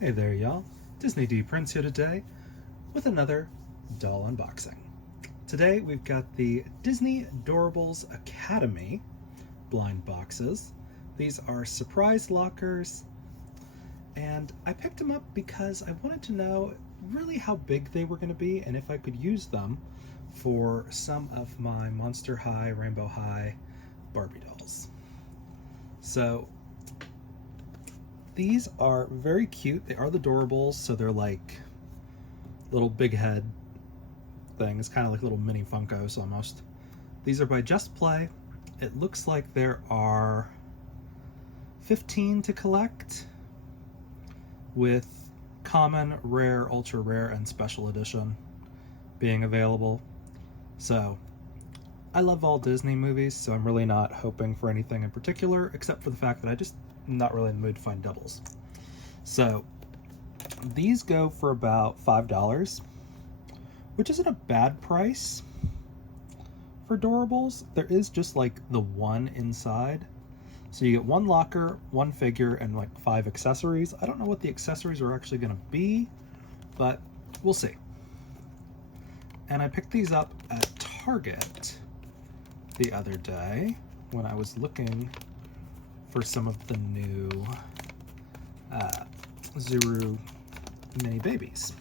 Hey there, y'all. Disney D Prince here today with another doll unboxing. Today we've got the Disney Doorables Academy blind boxes. These are surprise lockers, and I picked them up because I wanted to know really how big they were going to be and if I could use them for some of my Monster High, Rainbow High Barbie dolls. So these are very cute. They are the Doorables, so they're like little big head things, kind of like little mini Funkos almost. These are by Just Play. It looks like there are 15 to collect, with common, rare, ultra rare, and special edition being available. So I love all Disney movies, so I'm really not hoping for anything in particular, except for the fact that I'm not really in the mood to find doubles. So these go for about $5, which isn't a bad price for Doorables. There is just like the one inside. So you get one locker, one figure, and like 5 accessories. I don't know what the accessories are actually going to be, but we'll see. And I picked these up at Target the other day when I was looking for some of the new Zuru mini babies.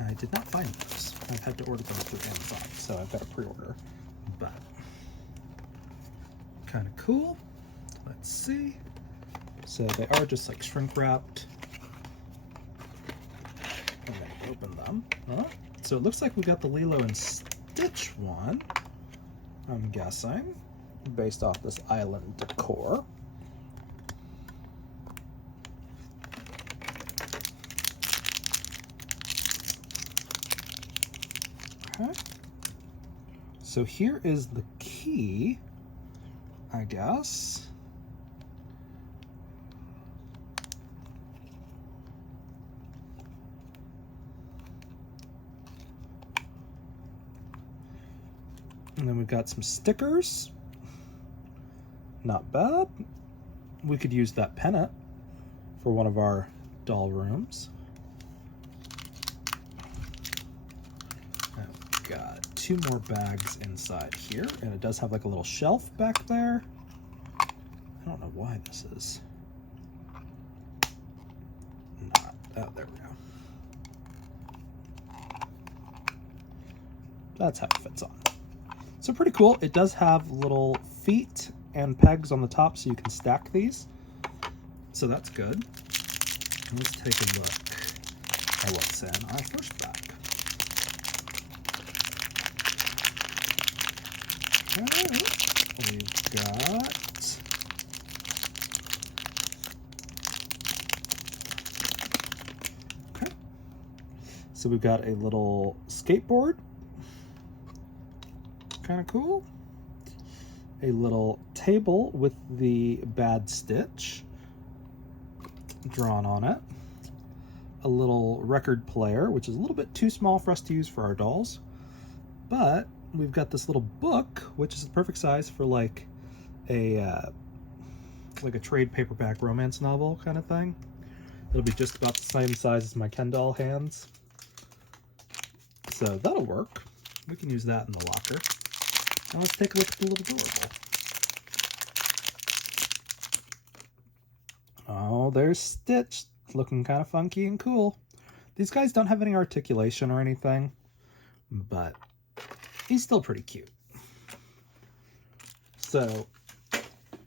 I did not find those. I've had to order them through Amazon, so I've got a pre-order. But kind of cool. Let's see. So they are just like shrink wrapped. I'm gonna open them. So it looks like we got the Lilo and Stitch one, I'm guessing, based off this island decor. Okay. So here is the key, I guess. And then we've got some stickers. Not bad. We could use that pennant for one of our doll rooms. I've got 2 more bags inside here, and it does have like a little shelf back there. I don't know why this is not. Oh, there we go. That's how it fits on. So pretty cool. It does have little feet and pegs on the top so you can stack these. So that's good. Let's take a look at what's in our first bag. Okay, we've got so we've got a little skateboard. Kind of cool. A little table with the Bad Stitch drawn on it. A little record player, which is a little bit too small for us to use for our dolls. But we've got this little book, which is the perfect size for like a trade paperback romance novel kind of thing. It'll be just about the same size as my Ken doll hands. So that'll work. We can use that in the locker. Now let's take a look at the little Doorable. Oh, there's Stitch, looking kind of funky and cool. These guys don't have any articulation or anything, but he's still pretty cute. So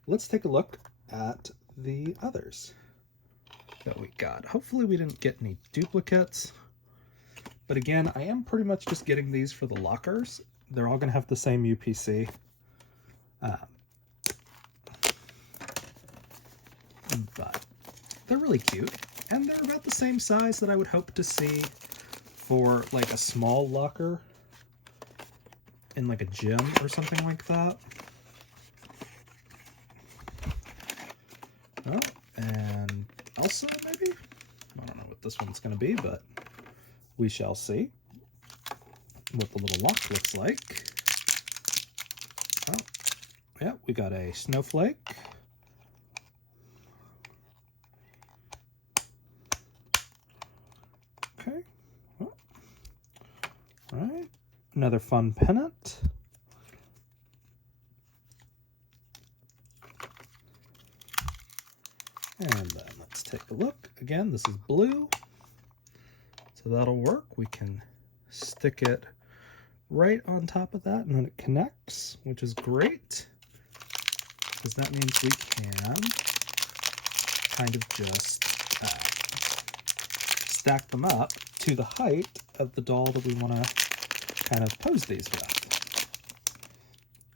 let's take a look at the others that we got. Hopefully we didn't get any duplicates, but again, I am pretty much just getting these for the lockers. They're all going to have the same UPC. But they're really cute, and they're about the same size that I would hope to see for like a small locker in like a gym or something like that. Oh, and Elsa maybe? I don't know what this one's going to be, but we shall see what the little lock looks like. Oh, yeah, we got a snowflake. Okay. All right. Another fun pennant. And then let's take a look. Again, this is blue. So that'll work. We can stick it right on top of that, and then it connects, which is great, because that means we can kind of just stack them up to the height of the doll that we want to kind of pose these with.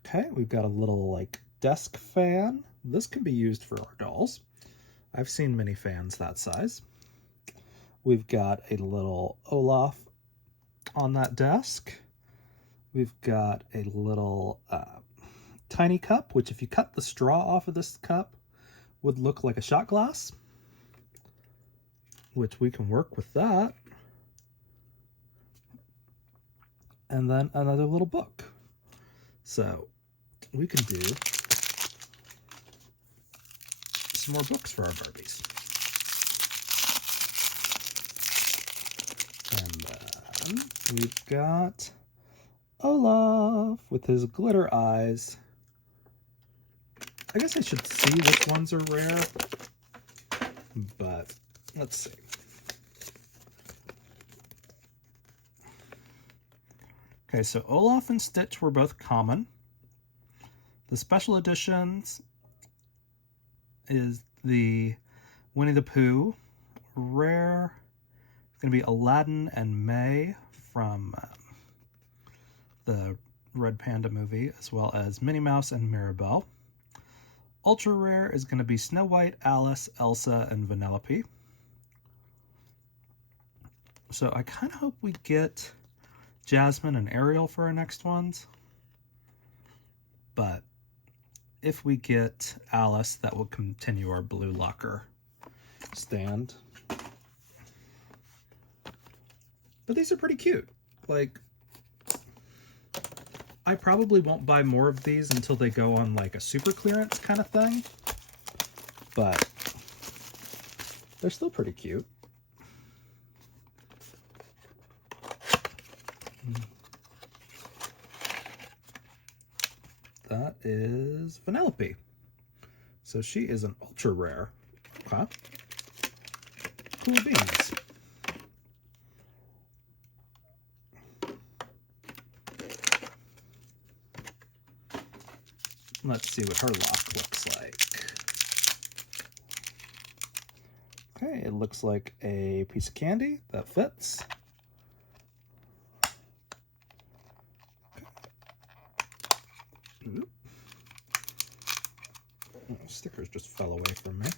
Okay, we've got a little like desk fan. This can be used for our dolls. I've seen mini fans that size. We've got a little Olaf on that desk. We've got a little tiny cup, which if you cut the straw off of this cup would look like a shot glass, which we can work with that. And then another little book. So we can do some more books for our Barbies. And then we've got Olaf with his glitter eyes. I guess I should see which ones are rare, but let's see. Okay, so Olaf and Stitch were both common. The special editions is the Winnie the Pooh. Rare, it's going to be Aladdin and May from the Red Panda movie, as well as Minnie Mouse and Mirabelle. Ultra rare is going to be Snow White, Alice, Elsa, and Vanellope. So I kind of hope we get Jasmine and Ariel for our next ones. But if we get Alice, that will continue our blue locker stand. But these are pretty cute. Like, I probably won't buy more of these until they go on like a super clearance kind of thing. But they're still pretty cute. That is Vanellope. So she is an ultra rare. Okay. Cool beans. Let's see what her lock looks like. Okay, it looks like a piece of candy that fits. Oop. Oh, stickers just fell away from me.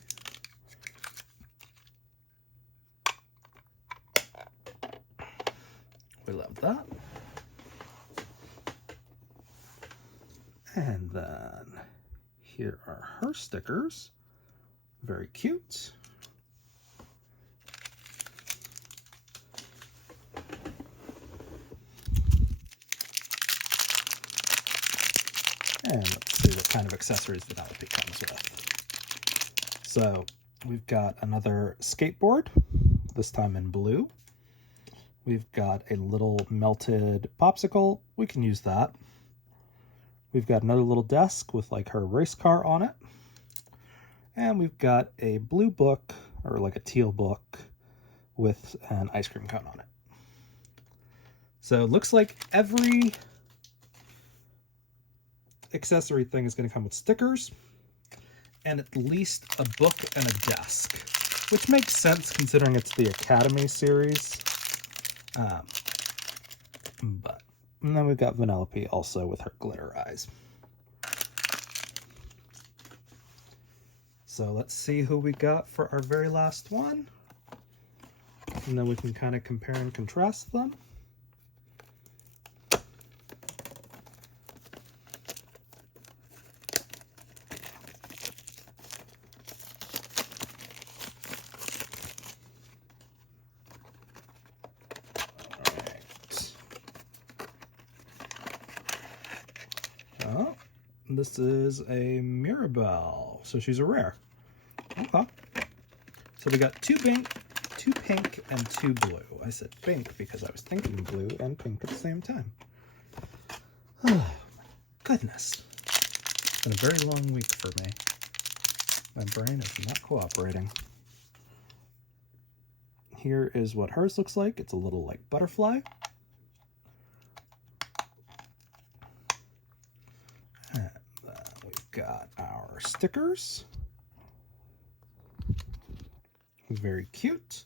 We love that. And then here are her stickers. Very cute. And let's see what kind of accessories Vanellope comes with. So we've got another skateboard, this time in blue. We've got a little melted popsicle. We can use that. We've got another little desk with like her race car on it. And we've got a blue book, or like a teal book, with an ice cream cone on it. So it looks like every accessory thing is going to come with stickers and at least a book and a desk, which makes sense considering it's the Academy series. And then we've got Vanellope also with her glitter eyes. So let's see who we got for our very last one. And then we can kind of compare and contrast them. This is a Mirabelle, so she's a rare. Okay. So we got two 2 pink and 2 blue. I said pink because I was thinking blue and pink at the same time. Oh, goodness. It's been a very long week for me. My brain is not cooperating. Here is what hers looks like. It's a little like butterfly. And then we've got our stickers. Very cute.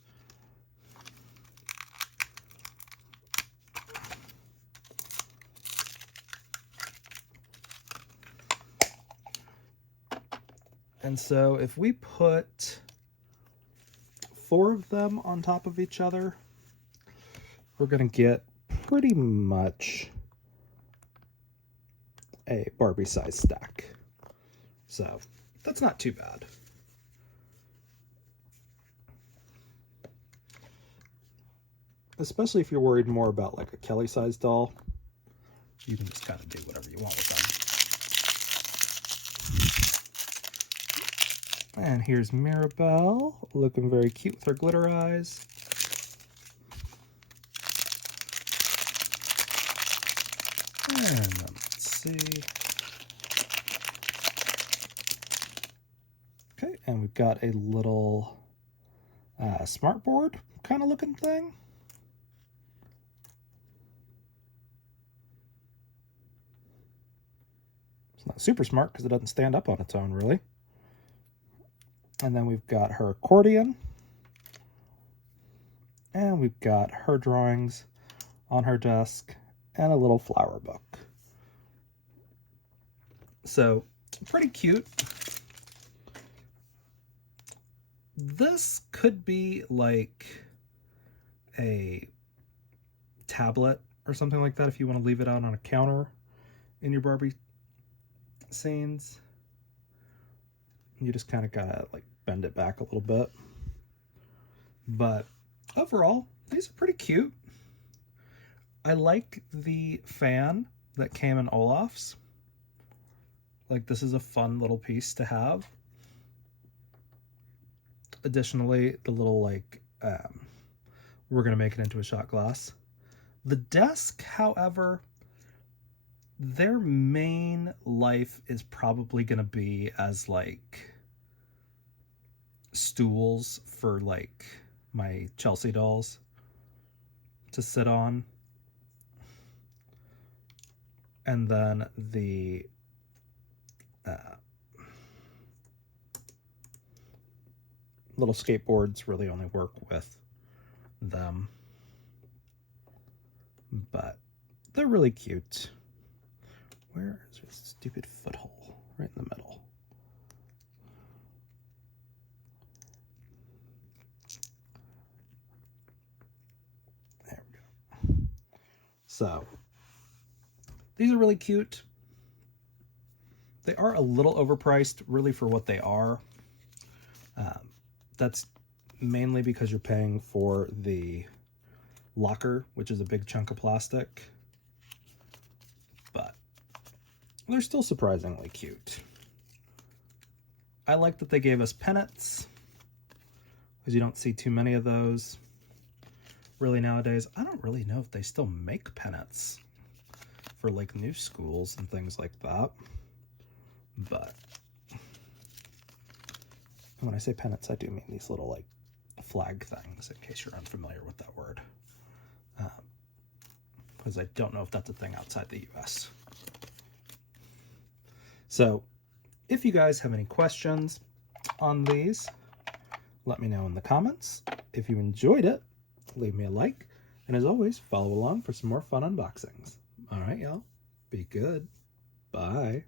And so if we put 4 of them on top of each other, we're going to get pretty much a Barbie size stack. So that's not too bad. Especially if you're worried more about like a Kelly size doll, you can just kind of do whatever you want with them. And here's Mirabelle, looking very cute with her glitter eyes. And let's see. Okay, and we've got a little smart board kind of looking thing. It's not super smart because it doesn't stand up on its own, really. And then we've got her accordion. And we've got her drawings on her desk and a little flower book. So, pretty cute. This could be like a tablet or something like that if you want to leave it out on a counter in your Barbie scenes. You just kind of gotta like bend it back a little bit. But overall, these are pretty cute. I like the fan that came in Olaf's. Like, this is a fun little piece to have. Additionally, the little like we're gonna make it into a shot glass. The desk, however, their main life is probably gonna be as like stools for like my Chelsea dolls to sit on. And then the little skateboards really only work with them. But they're really cute. Where is this stupid foothole? Right in the middle. There we go. So, these are really cute. They are a little overpriced, really, for what they are. That's mainly because you're paying for the locker, which is a big chunk of plastic. But they're still surprisingly cute. I like that they gave us pennants, because you don't see too many of those really nowadays. I don't really know if they still make pennants for like new schools and things like that. But when I say pennants, I do mean these little like flag things, in case you're unfamiliar with that word. Because I don't know if that's a thing outside the US. So if you guys have any questions on these, let me know in the comments. If you enjoyed it, leave me a like. And as always, follow along for some more fun unboxings. All right, y'all. Be good. Bye.